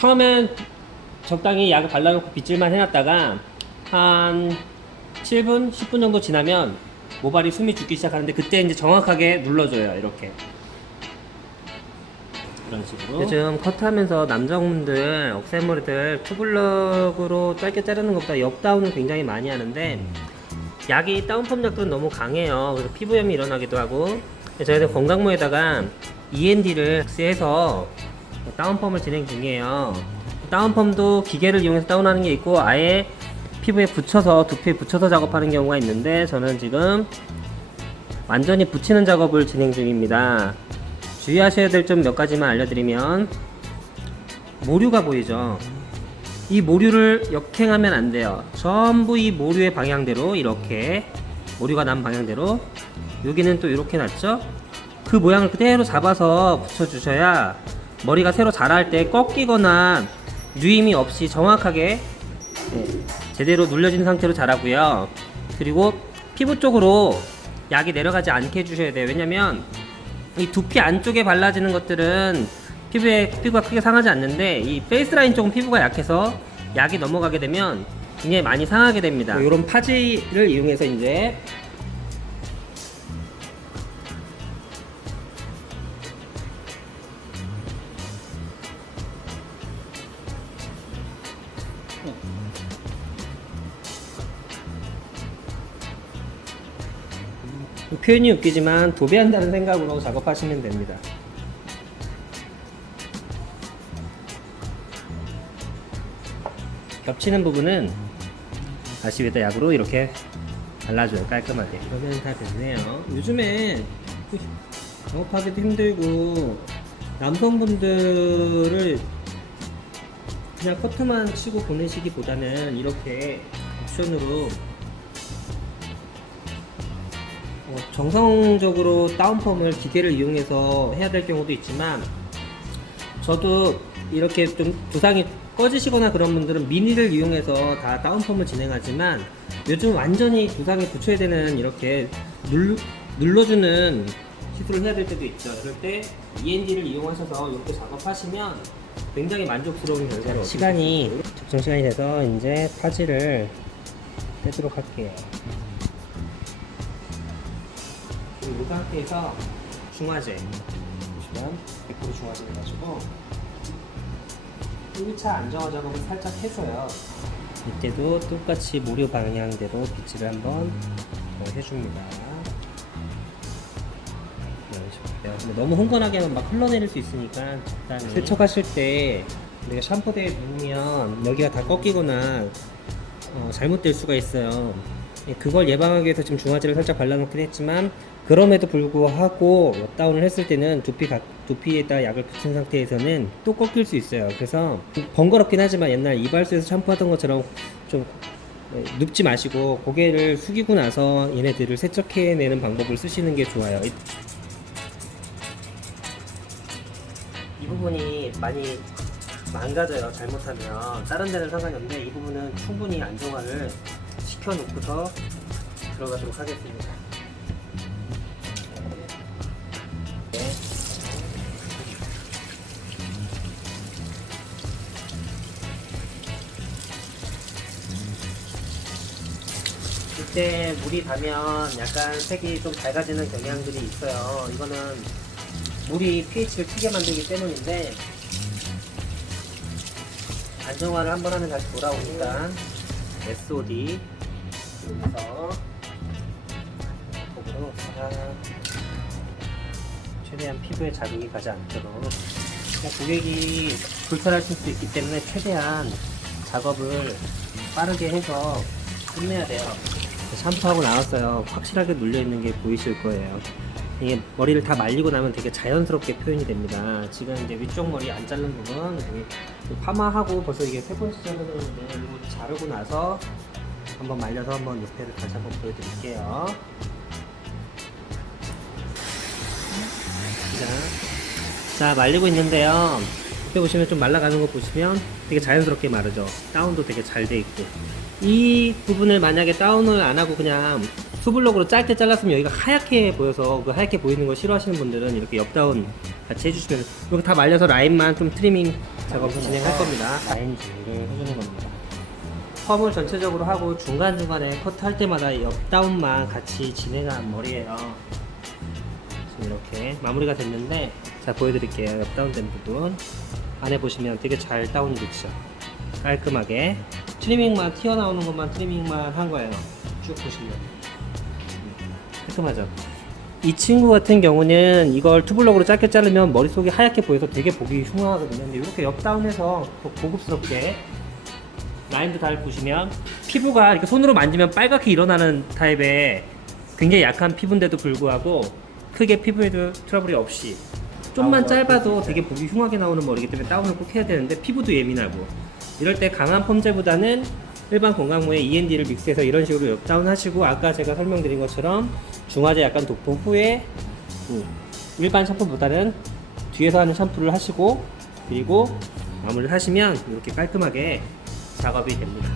처음엔 적당히 약을 발라놓고 빗질만 해놨다가 한 7분, 10분 정도 지나면 모발이 숨이 죽기 시작하는데 그때 이제 정확하게 눌러줘요 이렇게. 이런 식으로. 요즘 커트하면서 남자분들 억새머리들 투블럭으로 짧게 자르는 것보다 옆다운을 굉장히 많이 하는데 약이 다운펌 약들은 너무 강해요. 그래서 피부염이 일어나기도 하고. 저희는 건강모에다가 END를 믹스해서 다운펌을 진행 중이에요 다운펌도 기계를 이용해서 다운하는 게 있고 아예 피부에 붙여서 두피에 붙여서 작업하는 경우가 있는데 저는 지금 완전히 붙이는 작업을 진행 중입니다. 주의하셔야 될 점 몇 가지만 알려드리면 모류가 보이죠. 이 모류를 역행하면 안 돼요. 전부 이 모류의 방향대로 이렇게 모류가 난 방향대로 여기는 또 이렇게 났죠. 그 모양을 그대로 잡아서 붙여주셔야 머리가 새로 자랄 때 꺾이거나 누임이 없이 정확하게 네, 제대로 눌려진 상태로 자라고요. 그리고 피부 쪽으로 약이 내려가지 않게 해주셔야 돼요. 왜냐면 이 두피 안쪽에 발라지는 것들은 피부에 피부가 크게 상하지 않는데 이 페이스라인 쪽은 피부가 약해서 약이 넘어가게 되면 굉장히 많이 상하게 됩니다. 이런 파지를 이용해서 이제 표현이 웃기지만 도배한다는 생각으로 작업하시면 됩니다. 겹치는 부분은 다시 위에다 약으로 이렇게 발라줘요 깔끔하게. 그러면 다 됐네요. 요즘에 작업하기도 힘들고 남성분들을 그냥 커트만 치고 보내시기보다는 이렇게 옵션으로 어, 정성적으로 다운펌을 기계를 이용해서 해야 될 경우도 있지만 저도 이렇게 좀 두상이 꺼지시거나 그런 분들은 미니를 이용해서 다 다운펌을 진행하지만 요즘 완전히 두상에 붙여야 되는 이렇게 눌, 눌러주는 시술을 해야 될 때도 있죠. 그럴 때 END를 이용하셔서 이렇게 작업하시면 굉장히 만족스러운 결과를 시간이 적정 시간이 돼서 이제 파지를 떼도록 할게요. 그리고 이 상태에서 중화제 보시면 100% 중화제 해가지고 1차 안정화 작업을 살짝 해줘요. 이때도 똑같이 모류 방향대로 빗질을 한번 더 해줍니다 너무 흥건하게 하면 막 흘러내릴 수 있으니까 적당히 세척하실 때 우리가 샴푸대에 누우면 여기가 다 꺾이거나 어, 잘못될 수가 있어요. 예, 그걸 예방하기 위해서 지금 중화제를 살짝 발라놓긴 했지만 그럼에도 불구하고 다운을 했을 때는 두피 각, 두피에다 약을 붙인 상태에서는 또 꺾일 수 있어요. 그래서 번거롭긴 하지만 옛날 이발소에서 샴푸하던 것처럼 좀 예, 눕지 마시고 고개를 숙이고 나서 얘네들을 세척해내는 방법을 쓰시는 게 좋아요. 부분이 많이 망가져요 잘못하면 다른 데는 상관이 없는데 이 부분은 충분히 안정화를 시켜놓고서 들어가도록 하겠습니다 네. 이때 물이 닿으면 약간 색이 좀 밝아지는 경향들이 있어요 이거는 물이 pH를 튀게 만들기 때문인데 안정화를 한번 하면 다시 돌아오니까 SOD 속으로 싹 최대한 피부에 자극이 가지 않도록 고객이 불편하실 수 있기 때문에 최대한 작업을 빠르게 해서 끝내야 돼요. 샴푸하고 나왔어요. 확실하게 눌려있는 게 보이실 거예요 이게 머리를 다 말리고 나면 되게 자연스럽게 표현이 됩니다. 지금 이제 위쪽 머리 안 자른 부분 파마하고 벌써 이게 세 번째 자르는데 이거 자르고 나서 한번 말려서 한번 옆에를 다시 한번 보여드릴게요. 자, 자 말리고 있는데요. 옆에 보시면 좀 말라가는 거 보시면 되게 자연스럽게 마르죠. 다운도 되게 잘 돼 있고 이 부분을 만약에 다운을 안 하고 그냥 투블럭으로 짧게 잘랐으면 여기가 하얗게 보여서 그 하얗게 보이는 거 싫어하시는 분들은 이렇게 옆다운 같이 해주시면 이렇게 다 말려서 라인만 좀 트리밍 작업 진행할 겁니다. 라인 준비를 해주는 겁니다. 펌을 전체적으로 하고 중간중간에 커트할 때마다 옆다운만 같이 진행한 머리예요. 지금 이렇게 마무리가 됐는데 자 보여드릴게요. 옆다운 된 부분 안에 보시면 되게 잘 다운이 됐죠. 깔끔하게 트리밍만 튀어나오는 것만 트리밍만 한 거예요. 쭉 보시면 음, 깔끔하죠. 이 친구 같은 경우는 이걸 투블럭으로 짧게 자르면 머릿속이 하얗게 보여서 되게 보기 흉하거든요. 근데 이렇게 옆다운해서 고- 고급스럽게 라인도 잘 보시면 피부가 이렇게 손으로 만지면 빨갛게 일어나는 타입의 굉장히 약한 피부인데도 불구하고 크게 피부에도 트러블이 없이 좀만 짧아도 되게 보기 흉하게 나오는 머리기 때문에 다운을 꼭 해야 되는데 피부도 예민하고 이럴 때 강한 펌제보다는 일반 건강무에 END를 믹스해서 이런 식으로 옆다운 하시고 아까 제가 설명드린 것처럼 중화제 약간 도포 후에 음, 일반 샴푸보다는 뒤에서 하는 샴푸를 하시고 그리고 마무리를 하시면 이렇게 깔끔하게 작업이 됩니다.